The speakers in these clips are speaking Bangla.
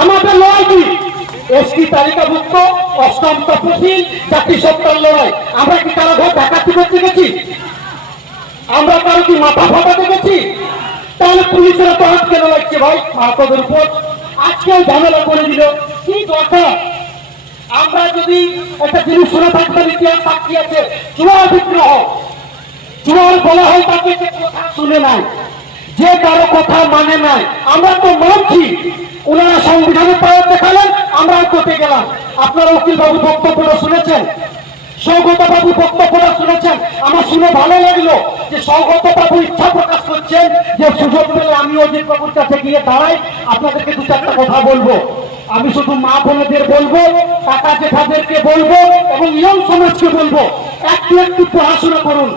আমাদের লড়াই কি? এসটি তালিকাভুক্ত, অষ্টম তপশিল জাতি সত্তার লড়াই। আমরা কি কারও ঘর ডাকাতি করতে গেছি আমরা কারও কি মাথা ফাটাতে গেছি তাহলে পুলিশের হাত কেন লাগছে ভাই? মাতাদের উপর। আজকেও ঝামেলা করে দিল। কি দরকার? আমরা যদি একটা জিনিস শুনে থাকতাম ইতিহাস সাক্ষী আছে? চুয়ার বিগ্রহ। চুয়ার বলা হয় তাকে কথা শুনে নাই। যে কারও কথা মানে আমরা তো মানছি, ওনারা সংবিধানের পাওয়ার দেখালেন, আমরা কোর্টে গেলাম। আপনারা উকিল বাবু বক্তব্যটা শুনেছেন? সৌগত বাবু বক্তব্যটা শুনেছেন? আমার শুনে ভালো লাগল যে সৌগত বাবু ইচ্ছা প্রকাশ করছেন যে সুযোগ পেলে আমি অজিত বাবুর কাছে গিয়ে দাঁড়াই, আপনাদেরকে দু চারটা কথা বলব। আমি শুধু মা বোনেদের বলব, কাকা জেঠাদেরকে বলব এবং ইয়ং সমাজকে বলব। একটু একটু পড়াশোনা করুন।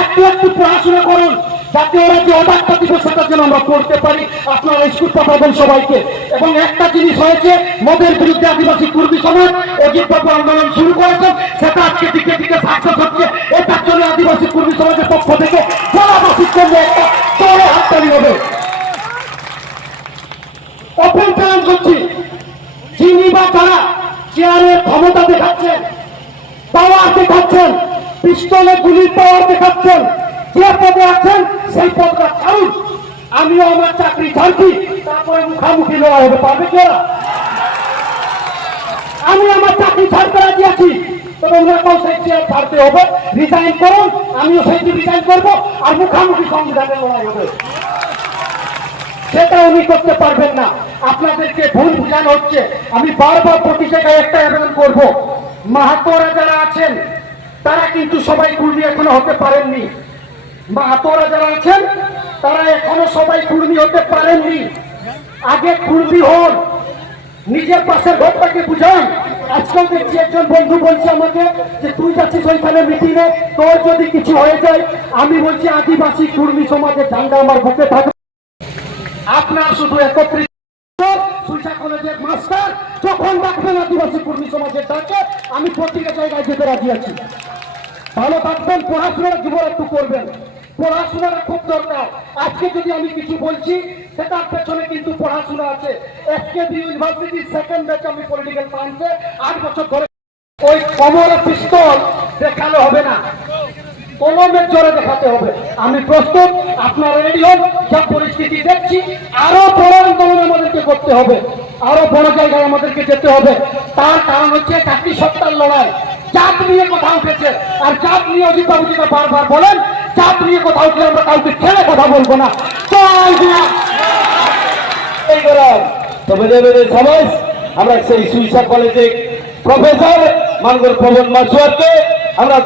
একটু একটু পড়াশোনা করুন। যাতে ওরা যে অর্ডারটা দিবে সেটা যেন আমরা করতে পারি, আপনারা স্কুল পাঠাবেন সবাইকে। এবং একটা জিনিস হয়েছে, মদের বিরুদ্ধে আদিবাসী কুর্মী সমাজ, অজিত বাবু আন্দোলন শুরু করেছেন সেটা আজকে দিকে দিকে সাকসেস হচ্ছে। এটার জন্য আদিবাসী কুর্মী সমাজের পক্ষ থেকে জেলাবাসীর জন্য একটা জোরে হাততালি হবে। ওপেন চ্যালেঞ্জ করছি। যিনি বা যারা চেয়ারের ক্ষমতা দেখাচ্ছেন পাওয়ার দেখাচ্ছেন পিস্তলে গুলির পাওয়ার দেখাচ্ছেন, যে পদে আছেন সেই পদটা ছাড়ুন আমিও আমার চাকরি ছাড়ছি তারপরে মুখামুখি লড়াই হবে, পারবে কি আমি আমার চাকরি ছাড়তে রাজি আছি, তবে সেই ছাড়তে হবে রিজাইন করুন, আমিও রিজাইন করব, আর সেটা উনি করতে পারবেন না। আপনাদেরকে ভুল হচ্ছে। আমি বারবার একটা মাহাতোরা যারা আছেন, তারা কিন্তু সবাই কুর্মী এখনও হতে পারেননি। মাহাতোরা যারা আছেন, তারা এখনও সবাই কুর্মী হতে পারেননি। আগে কুর্মী হন। নিজের পাশের ঘরটাকে বুঝান। আজকাল দেখছি একজন বন্ধু বলছে আমাকে যে, তুই যাচ্ছিস ওইখানে মিটিংয়ে তোর যদি কিছু হয়ে যায়, আমি বলছি, আদিবাসী কুর্মী সমাজে ঝান্ডা আমার বুকে থাকবে আপনার শুধু একত্রিত যখন আদিবাসী আমি প্রতিটা জায়গায় যেতে রাজি আছি। ভালো থাকবেন, পড়াশোনার জীবন একটু করবেন। পড়াশোনাটা খুব দরকার। আজকে যদি আমি কিছু বলছি, সেটার পেছনে কিন্তু পড়াশোনা আছে। এসকে ইউনিভার্সিটি সেকেন্ড ব্যাচ আমি পলিটিক্যাল সায়েন্সে আট বছর ধরে ওই কমরে পিস্তল দেখালে হবে না। কলমের জোরে দেখাতে হবে। আমি প্রস্তুত, আপনারা রেডি হন, যা পরিস্থিতি দেখছি, আরও বড় আন্দোলন আমাদেরকে করতে হবে। আরও বড় জায়গায় আমাদেরকে যেতে হবে। তার কারণ হচ্ছে চাকরি সত্তার লড়াই। জাত নিয়ে কথা উঠেছে। আর জাত নিয়ে অজিত বাবু যেটা বারবার বলেন জাত নিয়ে কথা উঠলে আমরা কাউকে ছেড়ে কথা বলব না। আমরা সেই সুইসা কলেজে প্রফেসর মানগর পবন মাসুয়ারকে আমরা